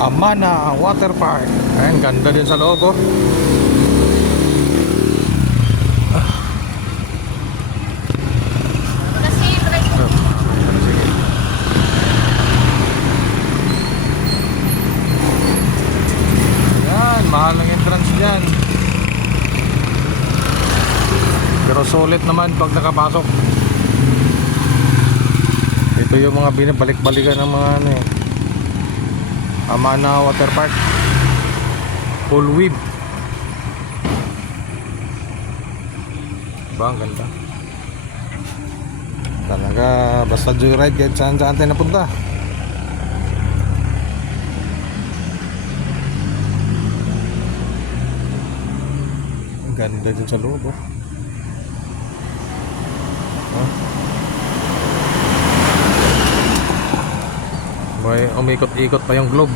Amana Water Park. Ayan, ganda din sa loob oh. Ayan, mahal ang entrance dyan. Pero sulit naman pag nakapasok. Ito yung mga binabalik-balikan ng mga ano eh, Amana Water Park. Full weave. Diba, ang ganda. Talaga, basta joyride kahit saan-saan tayo napunta. Ang ganda din sa loob oh. May umikot-ikot pa yung globe.